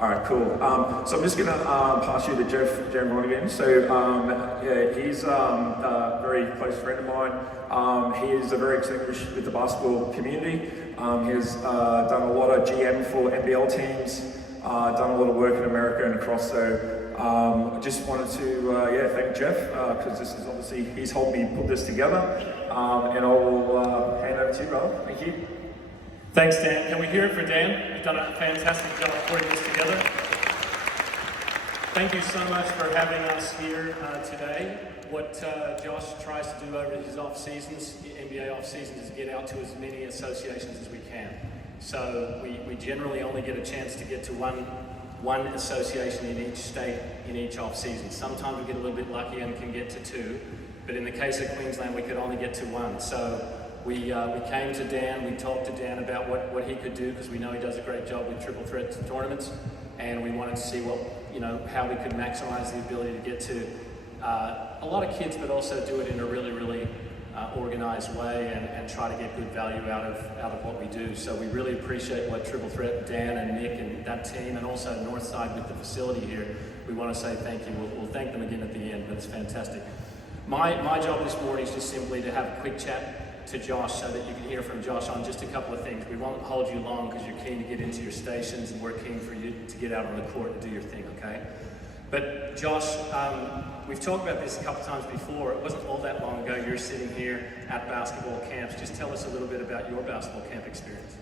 All right, cool. So I'm just going to pass you to Jeff again. So yeah, he's a very close friend of mine. He is very extinguished with the basketball community. He has done a lot of GM for NBL teams, done a lot of work in America and across. So I just wanted to thank Jeff because this is obviously he's helped me put this together. And I will hand over to you, brother. Thank you. Thanks, Dan. Can we hear it for Dan? You've done a fantastic job putting this together. Thank you so much for having us here today. What Josh tries to do over his off seasons, NBA off seasons, is get out to as many associations as we can. So we generally only get a chance to get to one association in each state in each off season. Sometimes we get a little bit lucky and can get to two, but in the case of Queensland, we could only get to one. So we came to Dan, we talked to Dan about what he could do, because we know he does a great job with triple threat tournaments, and we wanted to see how we could maximize the ability to get to a lot of kids, but also do it in a really organized way and try to get good value out of what we do. So we really appreciate what Triple Threat, Dan and Nick and that team, and also Northside with the facility here. We want to say thank you. We'll thank them again at the end, but it's fantastic. My job this morning is just simply to have a quick chat to Josh so that you can hear from Josh on just a couple of things. We won't hold you long because you're keen to get into your stations and we're keen for you to get out on the court and do your thing, okay? But Josh, we've talked about this a couple times before. It wasn't all that long ago you were sitting here at basketball camps. Just tell us a little bit about your basketball camp experience.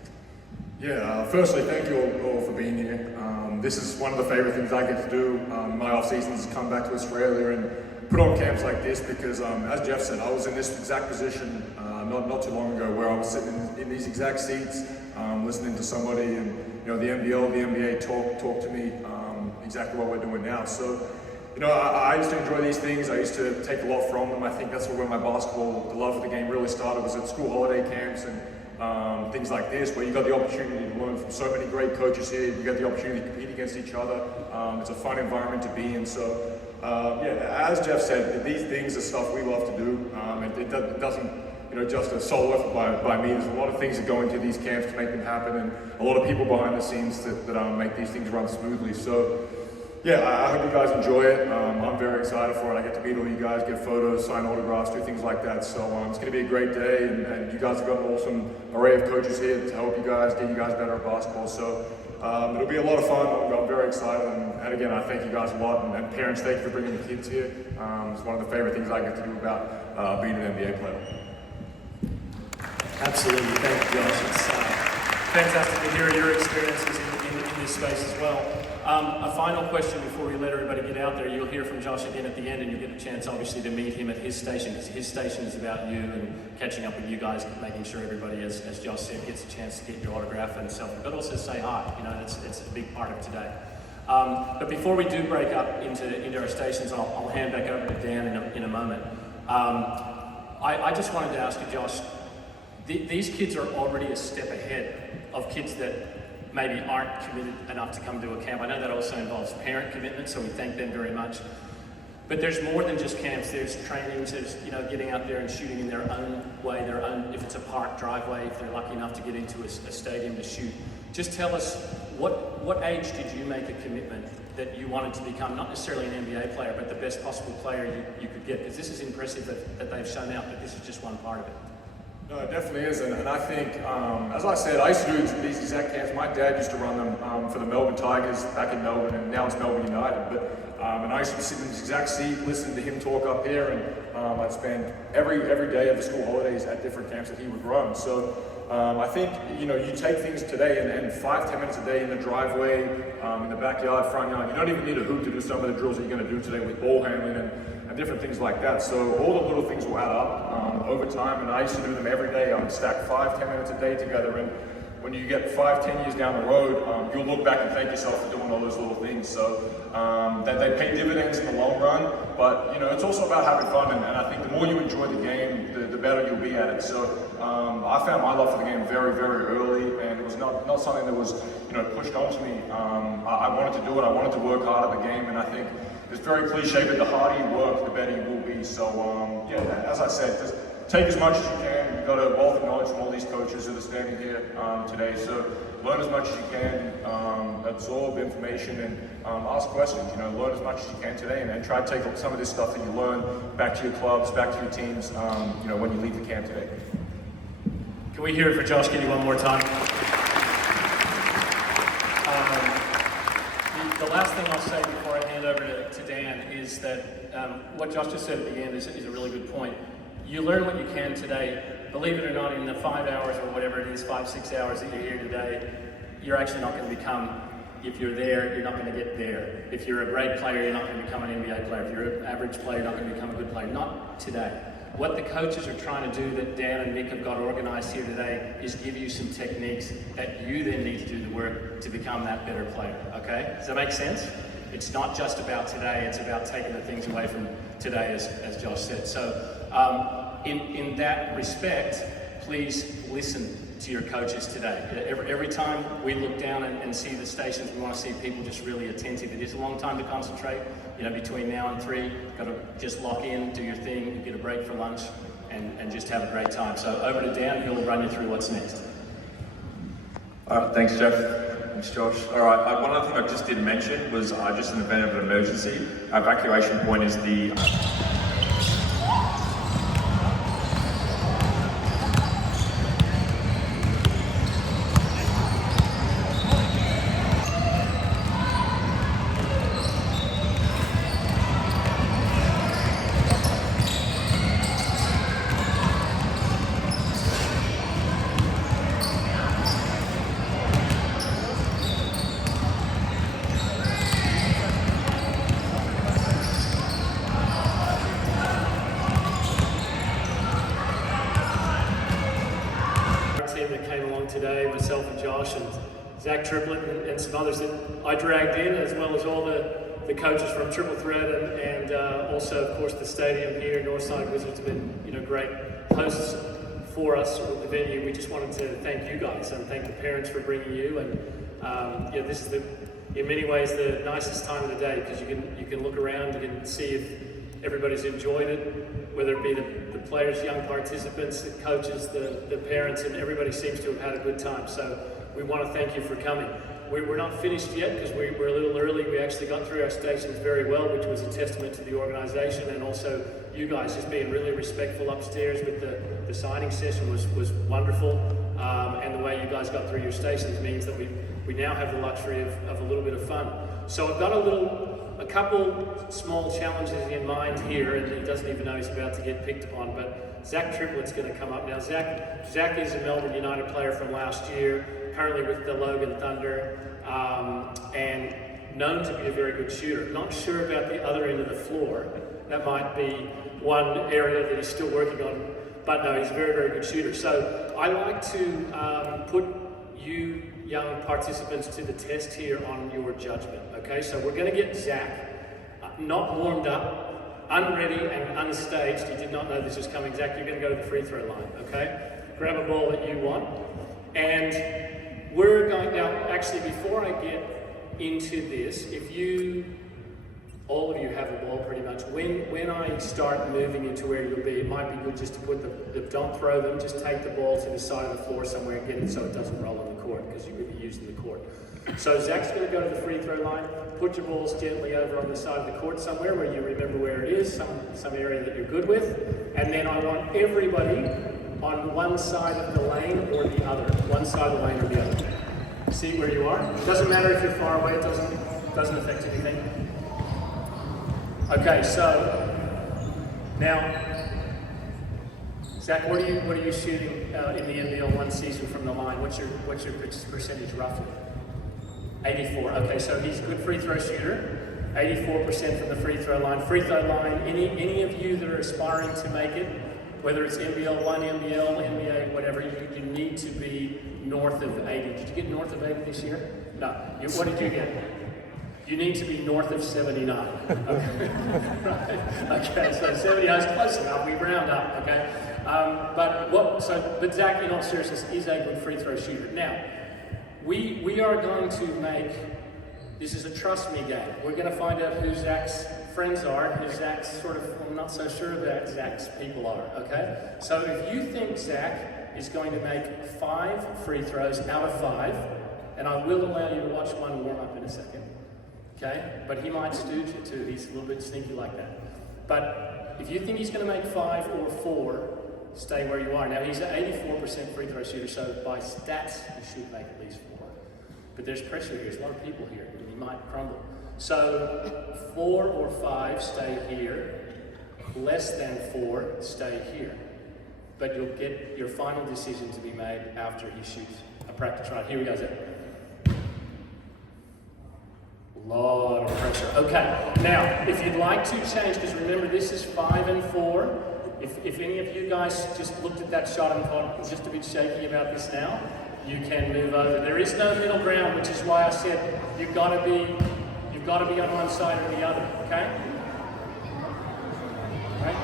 Yeah, firstly, thank you all for being here. This is one of the favorite things I get to do. My off season is come back to Australia and put on camps like this because, as Jeff said, I was in this exact position not too long ago where I was sitting in these exact seats, listening to somebody, and the NBL, the NBA talk to me exactly what we're doing now. So, I used to enjoy these things. I used to take a lot from them. I think that's where my basketball, the love of the game really started, was at school holiday camps and things like this, where you got the opportunity to learn from so many great coaches here. You get the opportunity to compete against each other. It's a fun environment to be in. So, as Jeff said, these things are stuff we love to do. It doesn't, just a solo effort by me. There's a lot of things that go into these camps to make them happen, and a lot of people behind the scenes that make these things run smoothly. So, yeah, I hope you guys enjoy it. I'm very excited for it. I get to meet all you guys, get photos, sign autographs, do things like that. So it's going to be a great day, and you guys have got an awesome array of coaches here to help you guys, get you guys better at basketball. So it'll be a lot of fun. I'm very excited, and again, I thank you guys a lot, and parents, thank you for bringing the kids here. It's one of the favorite things I get to do about being an NBA player. Absolutely, thank you, Josh. It's fantastic to hear your experiences in this space as well. A final question before we let everybody get out there. You'll hear from Josh again at the end, and you'll get a chance, obviously, to meet him at his station, because his station is about you and catching up with you guys, making sure everybody, as Josh said, gets a chance to get your autograph and selfie, but also say hi. It's a big part of today. But before we do break up into our stations, I'll hand back over to Dan in a moment. I just wanted to ask you, Josh, these kids are already a step ahead of kids that maybe aren't committed enough to come to a camp. I know that also involves parent commitment, so we thank them very much. But there's more than just camps. There's trainings, there's getting out there and shooting in their own way, if it's a park driveway, if they're lucky enough to get into a stadium to shoot. Just tell us, what age did you make a commitment that you wanted to become, not necessarily an NBA player, but the best possible player you could get? Because this is impressive that they've shown out, but this is just one part of it. No, it definitely is, and I think, as I said, I used to do these exact camps. My dad used to run them for the Melbourne Tigers back in Melbourne, and now it's Melbourne United. And I used to sit in this exact seat, listen to him talk up here, and I'd spend every day of the school holidays at different camps that he would run. So I think, you take things today and 5-10 minutes a day in the driveway, in the backyard, front yard. You don't even need a hoop to do some of the drills that you're going to do today with ball handling and different things like that. So all the little things will add up over time, and I used to do them every day. I would stack 5-10 minutes a day together, and when you get 5-10 years down the road, you'll look back and thank yourself for doing all those little things. So they pay dividends in the long run, but it's also about having fun, and I think the more you enjoy the game, the better you'll be at it. So I found my love for the game very early, and it was not something that was pushed onto me. I wanted to do it. I wanted to work hard at the game, and I think it's very cliche, but the harder you work, the better you will be. So as I said, just take as much as you can. You've got a wealth of knowledge from all these coaches that are standing here today. So learn as much as you can, absorb information, and ask questions. You know, learn as much as you can today, and try to take some of this stuff that you learn back to your clubs, back to your teams. You know, when you leave the camp today. Can we hear it for Josh Giddey one more time? The last thing I'll say before I hand over to Dan is that what Josh just said at the end is a really good point. You learn what you can today. Believe it or not, in the 5 hours or whatever it is, 5-6 hours that you're here today, you're actually not going to become, if you're there, you're not going to get there. If you're a great player, you're not going to become an NBA player. If you're an average player, you're not going to become a good player. Not today. What the coaches are trying to do, that Dan and Nick have got organized here today, is give you some techniques that you then need to do the work to become that better player, okay? Does that make sense? It's not just about today, it's about taking the things away from today, as Josh said. So in that respect, please listen to your coaches today. Every time we look down and see the stations, we want to see people just really attentive. It is a long time to concentrate. You know, between now and 3, got to just lock in, do your thing, get a break for lunch, and just have a great time. So over to Dan, he'll run you through what's next. All right, thanks, Jeff. Thanks, Josh. All right, one other thing I just didn't mention was just in the event of an emergency, our evacuation point is the... That came along today, myself and Josh and Zach Triplett and some others that I dragged in, as well as all the coaches from Triple Threat and also, of course, the stadium here. Northside Wizards have been, great hosts for us with the venue. We just wanted to thank you guys and thank the parents for bringing you. And this is in many ways the nicest time of the day, because you can look around and see if everybody's enjoyed it, whether it be the players, young participants, the coaches, the parents, and everybody seems to have had a good time. So we want to thank you for coming. We're not finished yet because we're a little early. We actually got through our stations very well, which was a testament to the organization, and also you guys just being really respectful upstairs with the signing session was wonderful. And the way you guys got through your stations means that we now have the luxury of a little bit of fun. So I've got a couple small challenges in mind here, and he doesn't even know he's about to get picked upon, but Zach Triplett's going to come up now. Zach is a Melbourne United player from last year, currently with the Logan Thunder, and known to be a very good shooter. Not sure about the other end of the floor. That might be one area that he's still working on, but no, he's a very, very good shooter. So I like to put you young participants to the test here on your judgment, okay? So we're going to get Zach not warmed up, unready and unstaged. He did not know this was coming. Zach, you're going to go to the free throw line, okay? Grab a ball that you want. And we're going, now actually before I get into this, all of you have a ball pretty much. When I start moving into where you'll be, it might be good just to put don't throw them, just take the ball to the side of the floor somewhere and get it so it doesn't roll on the court, because you're going to be using the court. So Zach's going to go to the free throw line. Put your balls gently over on the side of the court somewhere where you remember where it is, some area that you're good with. And then I want everybody on one side of the lane or the other. One side of the lane or the other. See where you are? It doesn't matter if you're far away, it doesn't affect anything. Okay, so now, Zach, what are you shooting in the NBL one season from the line? What's your percentage roughly? 84. Okay, so he's a good free throw shooter. 84% from the free throw line. Free throw line. Any of you that are aspiring to make it, whether it's NBL 1, NBL, NBA, whatever, you need to be north of 80. Did you get north of 80 this year? No. What did you get? You need to be north of 79. Okay. Right. Okay, so 79 is close enough. We round up, okay? But Zach, in all seriousness, is a good free throw shooter. Now, we are going to make, this is a trust me game. We're going to find out who Zach's friends are, who Zach's I'm not so sure that Zach's people are, okay? So if you think Zach is going to make 5 free throws out of 5, And I will allow you to watch one warm up in a second. Okay? But he might stooge it too. He's a little bit sneaky like that. But if you think he's going to make 5 or 4, stay where you are. Now, he's an 84% free throw shooter, so by stats, he should make at least 4. But there's pressure here. There's a lot of people here, and he might crumble. So 4 or 5, stay here. Less than 4, stay here. But you'll get your final decision to be made after he shoots a practice run. Here we go, Zach. Lot of pressure. Okay, now, if you'd like to change, because remember this is 5 and 4. If any of you guys just looked at that shot and thought it's just a bit shaky about this now, you can move over. There is no middle ground, which is why I said you've got to be on one side or the other, okay? Right?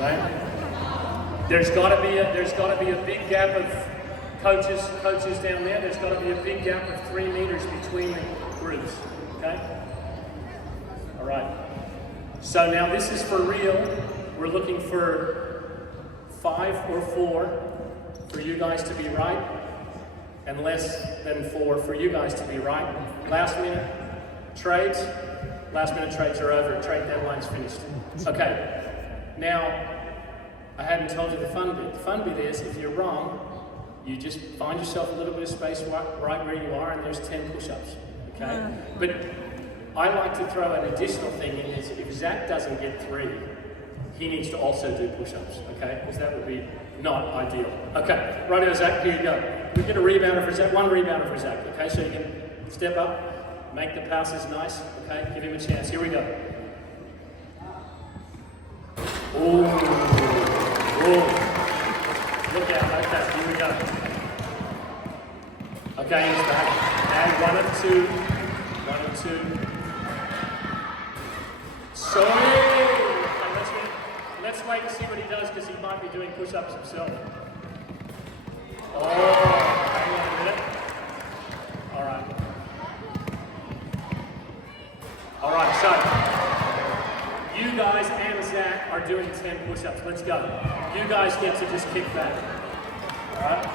Right? There's got to be a big gap of coaches down there. There's got to be a big gap of 3 meters between the groups. Okay? All right. So now this is for real. We're looking for 5 or 4 for you guys to be right, and less than 4 for you guys to be right. Last minute trades are over. Trade deadline's finished. Okay. Now, I hadn't told you the fun bit. The fun bit is, if you're wrong, you just find yourself a little bit of space right where you are, and there's 10 push-ups, okay? But I like to throw an additional thing in is, if Zach doesn't get 3, he needs to also do push-ups, okay? Because that would be not ideal. Okay, righto, Zach, here you go. We get a rebounder for Zach, 1 rebounder for Zach, okay? So you can step up, make the passes nice, okay? Give him a chance. Here we go. Ooh. Look out, okay, here we go. Okay, he's back. And 1 and 2. 1 and 2. Sorry! Okay, let's wait and see what he does, because he might be doing push-ups himself. Oh, hang on a minute. Alright. Alright, so you guys and Zach are doing 10 push-ups. Let's go. You guys get to just kick back. Alright?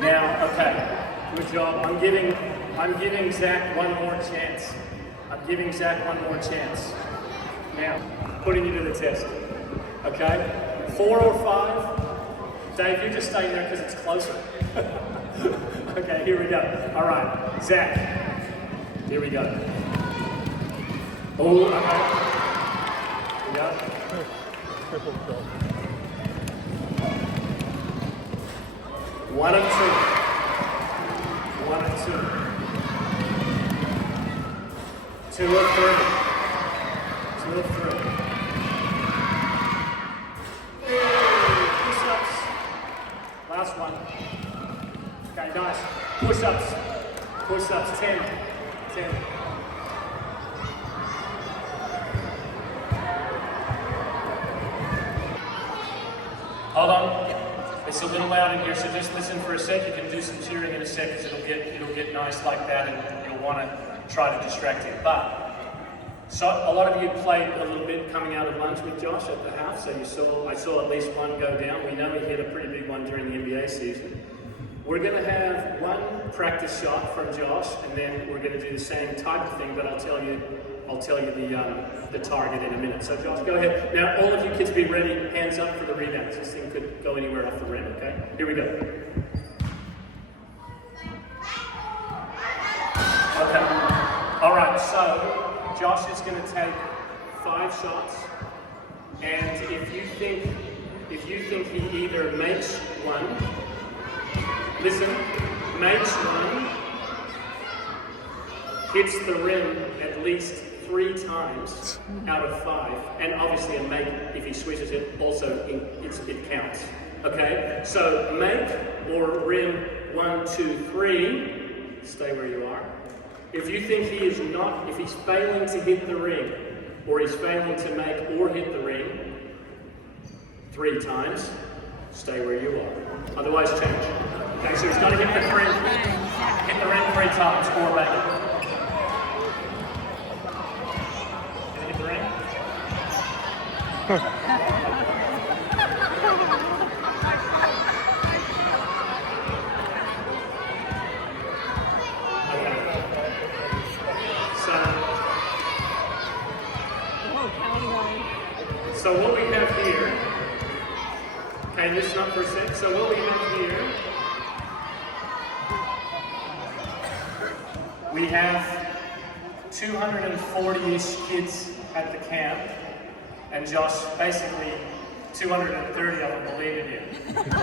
Now, okay. Good job. I'm giving Zach one more chance. I'm giving Zach one more chance. Now, putting you to the test. Okay? 4 or 5. Dave, you're just staying there because it's closer. Okay, here we go. All right, Zach. Here we go. Oh, okay. Here we go. One and 2. 2 or 3. 2 or 3. Push-ups. Last one. Okay, guys. Push-ups. Push-ups. 10. 10. Hold on. It's a little loud in here, so just listen for a sec. You can do some cheering in a sec, because it'll get nice like that, and you'll want to try to distract him. But so a lot of you played a little bit coming out of lunch with Josh at the half, so I saw at least one go down. We know he hit a pretty big one during the NBA season. We're going to have one practice shot from Josh, and then we're going to do the same type of thing, but I'll tell you the target in a minute. So Josh, go ahead. Now, all of you kids be ready. Hands up for the rebounds. This thing could go anywhere off the rim, okay? Here we go. Okay. All right, so Josh is going to take 5 shots, and if you think he either makes one, listen, makes one, hits the rim at least 3 times out of 5, and obviously a make, if he switches it, also it counts. Okay, so make or rim 1, 2, 3. Stay where you are. If you think if he's failing to hit the ring, or he's failing to make or hit the ring 3 times, stay where you are. Otherwise, change. Okay, so he's got to hit the ring. Hit the ring 3 times, 4 back. Did he hit the ring? So what we have here, okay, listen up for a sec. So what we have here, we have 240-ish kids at the camp, and Josh, basically 230 of them believe in you. Okay.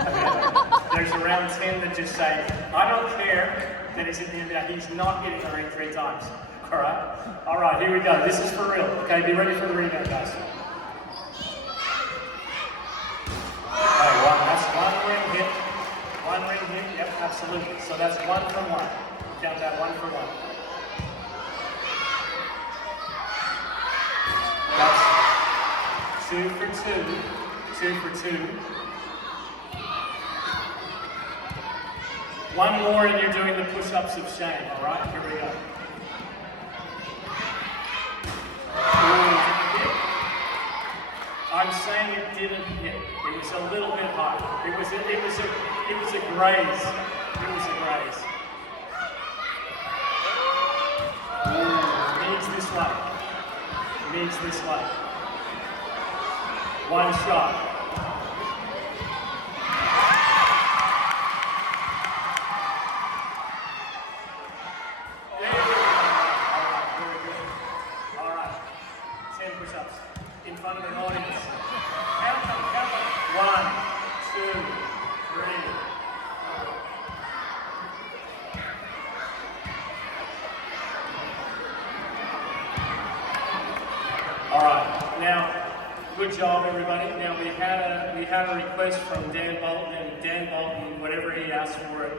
There's around 10 that just say, I don't care that he's in the NBA, he's not hitting the ring 3 times. All right, here we go. This is for real. Okay, be ready for the rebound, guys. That's one ring hit. One ring hit, yep, absolutely. So that's 1 for 1. Count that 1 for 1. That's 2 for 2. 2 for 2. 1 more and you're doing the push-ups of shame, all right? Here we go. I'm saying it didn't hit. It was a little bit high. It was a graze. It was a graze. Needs this way. Needs this way. 1 shot. There you go. All right, very good. All right, 10 push-ups in front of an audience. Count them. 1, 2, 3. All right. Now, good job, everybody. Now we had a request from Dan Bolton, and Dan Bolton, whatever he asked for,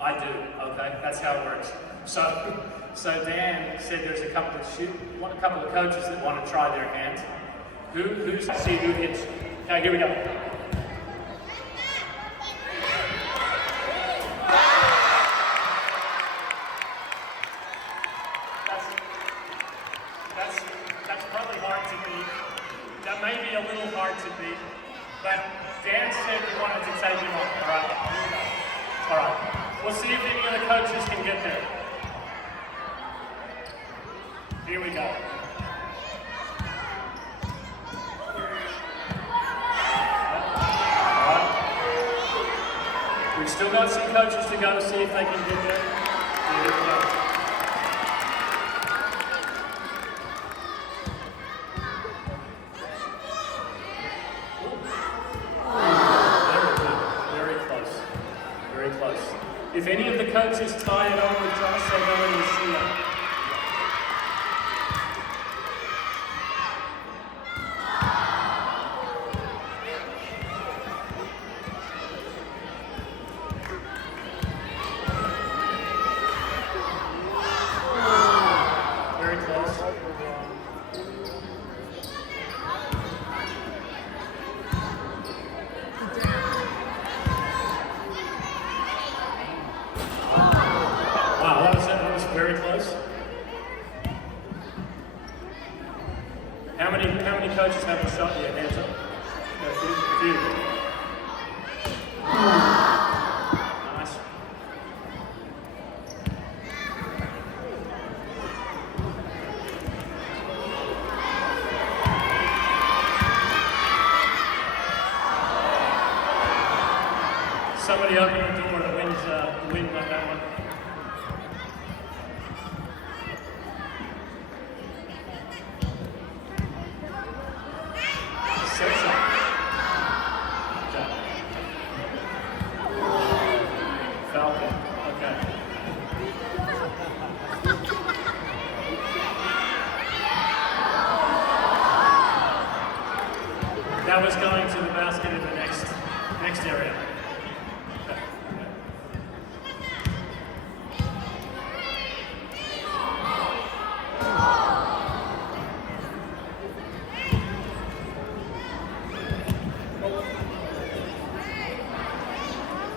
I do. Okay, that's how it works. So Dan said there's a couple of coaches that want to try their hand. Who's see who hits? Okay, here we go. That's probably hard to beat. That may be a little hard to beat, but Dan said he wanted to take him on. All right. All right. We'll see if any of the coaches can get there. Here we go. We've still got some coaches to go to see if they can get there. Here we go. Very close. Very close. If any of the coaches tie it on with Josh, they'll go in and see them. Very close. How many coaches haven't shot yet? Hands up. A few. Nice. Somebody open the door. The wind on that one. Falcon. Okay. That was going to the basket in the next area.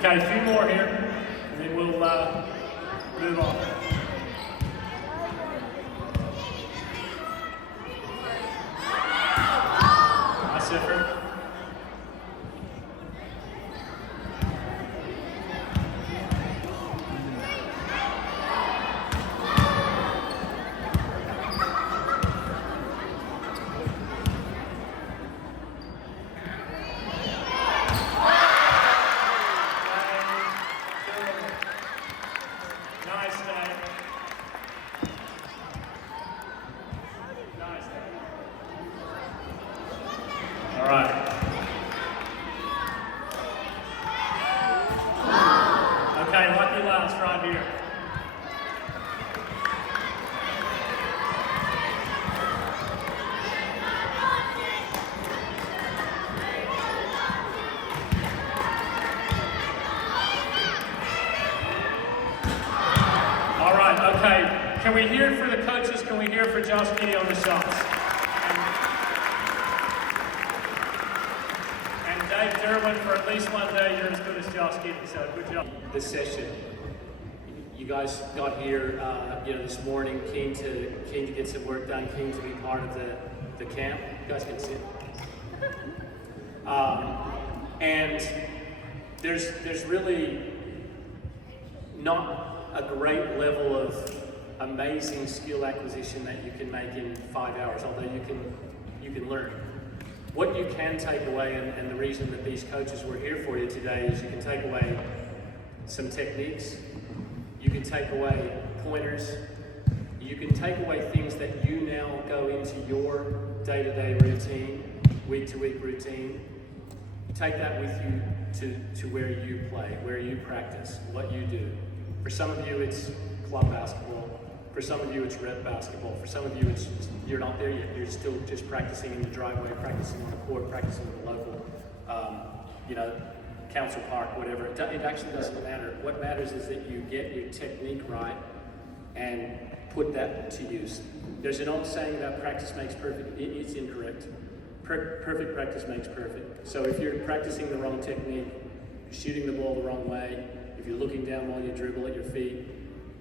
Okay, a few more here. All right. Okay, lucky last right here. All right, okay. Can we hear it for the coaches? Can we hear it for Josh Giddey on the shots? And Dave Derwin, for at least one day, you're as good as Josh Giddey, so good job. This session, you guys got here, this morning, keen to get some work done, keen to be part of the camp. You guys can sit. And there's really not a great level of amazing skill acquisition that you can make in 5 hours, although you can learn. What you can take away, and the reason that these coaches were here for you today, is you can take away some techniques, you can take away pointers, you can take away things that you now go into your day-to-day routine, week-to-week routine. Take that with you to where you play, where you practice, what you do. For some of you, it's club basketball. For some of you, it's rep basketball. For some of you, it's you're not there yet. You're still just practicing in the driveway, practicing on the court, practicing with the local, council park, whatever. It actually doesn't matter. What matters is that you get your technique right and put that to use. There's an old saying about practice makes perfect. It's incorrect. Perfect practice makes perfect. So if you're practicing the wrong technique, shooting the ball the wrong way, if you're looking down while you dribble at your feet,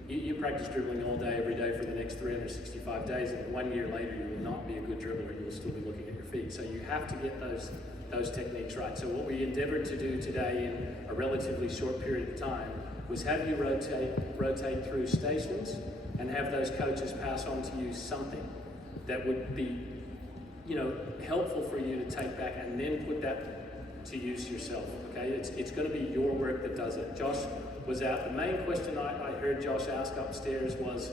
you practice dribbling all day, every day for the next 365 days, and 1 year later you will not be a good dribbler, you will still be looking at your feet. So you have to get those techniques right. So what we endeavored to do today in a relatively short period of time was have you rotate through stations and have those coaches pass on to you something that would be helpful for you to take back and then put that to use yourself, okay? It's going to be your work that does it. Josh was out. The main question I heard Josh ask upstairs was,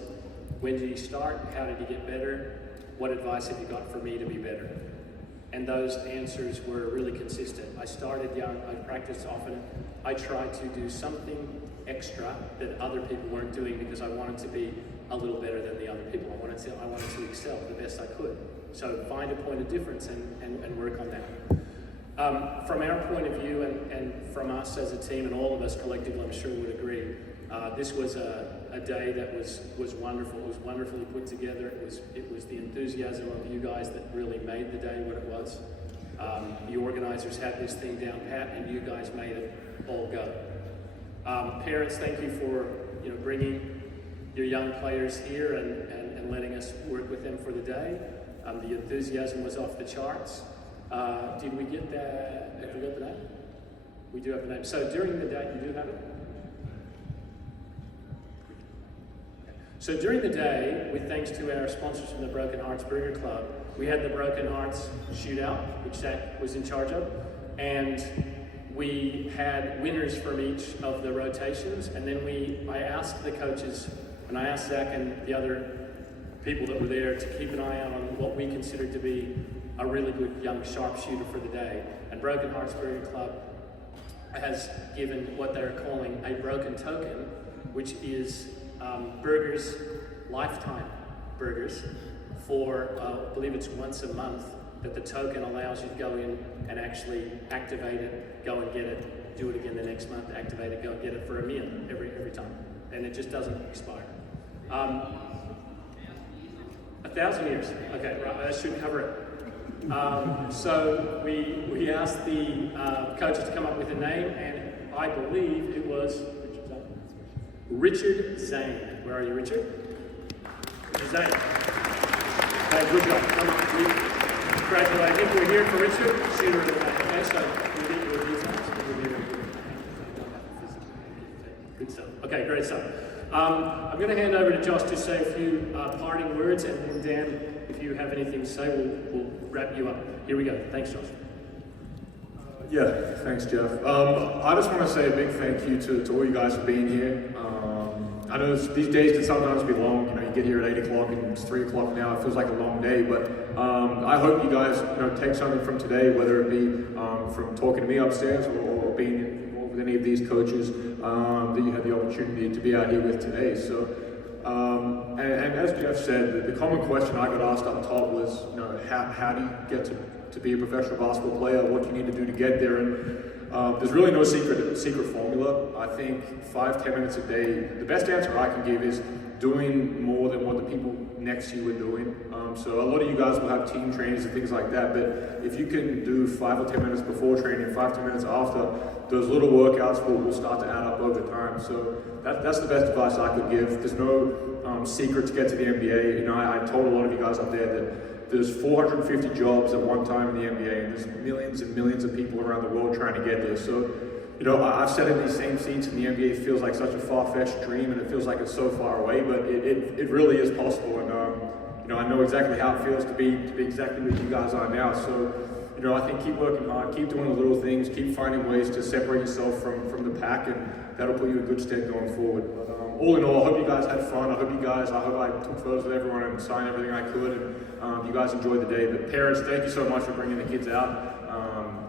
when did he start? How did he get better? What advice have you got for me to be better? And those answers were really consistent. I started young, I practiced often. I tried to do something extra that other people weren't doing because I wanted to be a little better than the other people. I wanted to excel the best I could. So find a point of difference and work on that. From our point of view and from us as a team, and all of us collectively, I'm sure would agree, this was a day that was wonderful. It was wonderfully put together. It was the enthusiasm of you guys that really made the day what it was. The organizers had this thing down pat, and you guys made it all go. Parents, thank you for bringing your young players here and letting us work with them for the day. The enthusiasm was off the charts. Did we get that? Have we got the name? We do have the name. So during the day, you do have it? So during the day, with thanks to our sponsors from the Broken Hearts Burger Club, we had the Broken Hearts Shootout, which Zach was in charge of, and we had winners from each of the rotations, and then I asked the coaches, and I asked Zach and the other people that were there to keep an eye out on what we considered to be a really good young sharpshooter for the day. And Broken Hearts Burger Club has given what they're calling a broken token, which is burgers, lifetime burgers, for I believe it's once a month that the token allows you to go in and actually activate it, go and get it, do it again the next month, activate it, go and get it for a meal every time. And it just doesn't expire. 1,000 years. Okay, right, that should cover it. So we asked the coaches to come up with a name, and I believe it was Richard Zane. Where are you, Richard? Richard Zane. Okay, good job. Come on, congratulations. I think we're here for Richard. Shooter in the back. Okay, so we'll get your details. Good stuff. Okay, great stuff. I'm going to hand over to Josh to say a few parting words, and Dan, if you have anything to say, we'll wrap you up. Here we go. Thanks, Josh. Yeah, thanks, Jeff. I just want to say a big thank you to all you guys for being here. I know these days can sometimes be long. you get here at 8 o'clock and it's 3 o'clock now. It feels like a long day, but I hope you guys take something from today, whether it be from talking to me upstairs or being involved with any of these coaches that you had the opportunity to be out here with today. So, and as Jeff said, the common question I got asked up top was, how do you get to be a professional basketball player? What do you need to do to get there? And there's really no secret formula. I think 5-10 minutes a day, the best answer I can give is doing more than what the people next to you are doing. So a lot of you guys will have team trainings and things like that, but if you can do 5 or 10 minutes before training, 5-10 minutes after, those little workouts will start to add up over time. So that's the best advice I could give. There's no secret to get to the NBA. I told a lot of you guys up there that there's 450 jobs at one time in the NBA, and there's millions and millions of people around the world trying to get there. So, I've sat in these same seats in the NBA. It feels like such a far-fetched dream, and it feels like it's so far away, but it really is possible. And I know exactly how it feels to be exactly where you guys are now. So, I think keep working hard, keep doing the little things, keep finding ways to separate yourself from the pack, and that'll put you in good stead going forward. But, all in all, I hope you guys had fun. I hope I took photos with everyone and signed everything I could, and you guys enjoyed the day. But parents, thank you so much for bringing the kids out.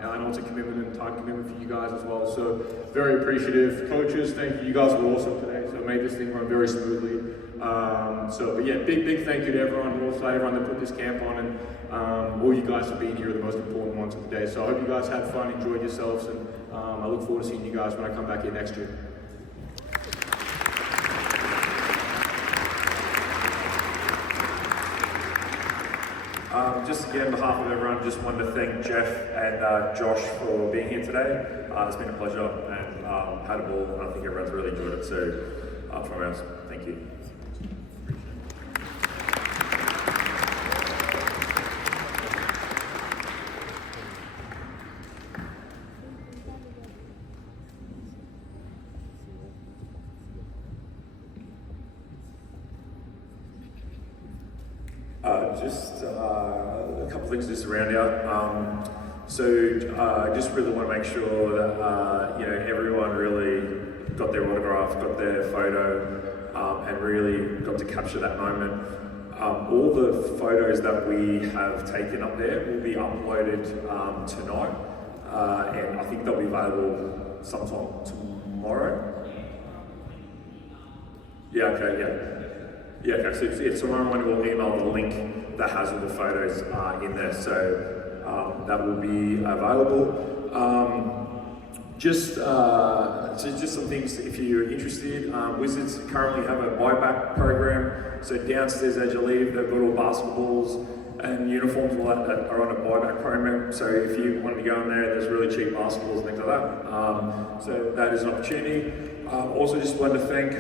I know it's a commitment and time commitment for you guys as well, so very appreciative. Coaches, thank you. You guys were awesome today, so made this thing run very smoothly. But yeah, big thank you to everyone, but also everyone that put this camp on, and all you guys for being here are the most important ones of the day. So I hope you guys had fun, enjoyed yourselves, and I look forward to seeing you guys when I come back here next year. Just again, on behalf of everyone, just wanted to thank Jeff and Josh for being here today. It's been a pleasure, and had a ball, and I think everyone's really enjoyed it. So, from us, thank you. Just a couple of things just around here. Just really want to make sure that everyone really got their autograph, got their photo, and really got to capture that moment. All the photos that we have taken up there will be uploaded tonight, and I think they'll be available sometime tomorrow. Yeah. Okay. So tomorrow morning we'll email the link that has all the photos in there. So that will be available. Just some things if you're interested. Wizards currently have a buyback program. So downstairs as you leave, they've got all basketballs and uniforms all that are on a buyback program. So if you want to go in there, there's really cheap basketballs and things like that. So that is an opportunity. Also just wanted to thank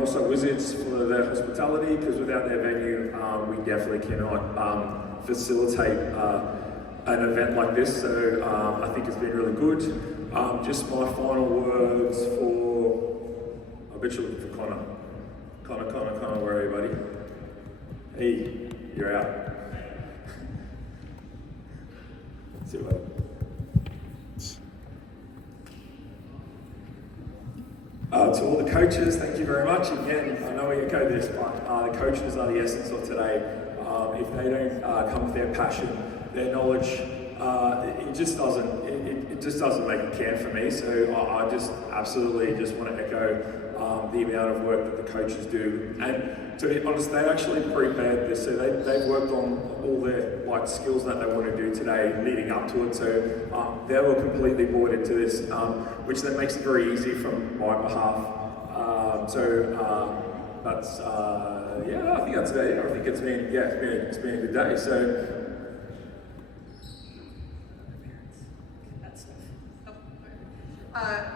also Wizards for their hospitality, because without their venue, we definitely cannot facilitate an event like this. So I think it's been really good. Just my final words I bet you're looking for Connor. Connor, where are you, buddy? Hey, you're out. See you later. To all the coaches, thank you very much. Again, I know we echo this, but the coaches are the essence of today. If they don't come with their passion, their knowledge, it just doesn't make it count for me. So I just absolutely just want to echo the amount of work that the coaches do. And to be honest, they actually prepared this. So they've worked on all their skills that they want to do today leading up to it. So they were completely bought into this, which then makes it very easy from my behalf. I think that's about it. I think it's been a good day. So.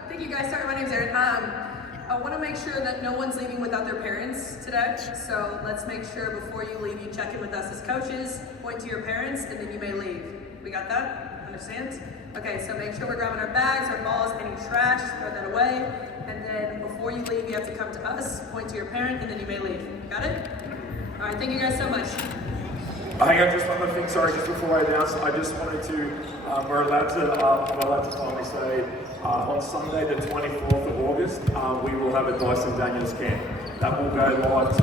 Thank you guys. Sorry, my name's Erin. I want to make sure that no one's leaving without their parents today. So let's make sure before you leave, you check in with us as coaches, point to your parents, and then you may leave. We got that? Understand? Okay, so make sure we're grabbing our bags, our balls, any trash, throw that away. And then before you leave, you have to come to us, point to your parent, and then you may leave. Got it? All right, thank you guys so much. Hang on, just one more thing. Sorry, just before I announce, I just wanted to. We're allowed to finally say on Sunday, the 24th of August, we will have a Dyson Daniels camp. That will go live.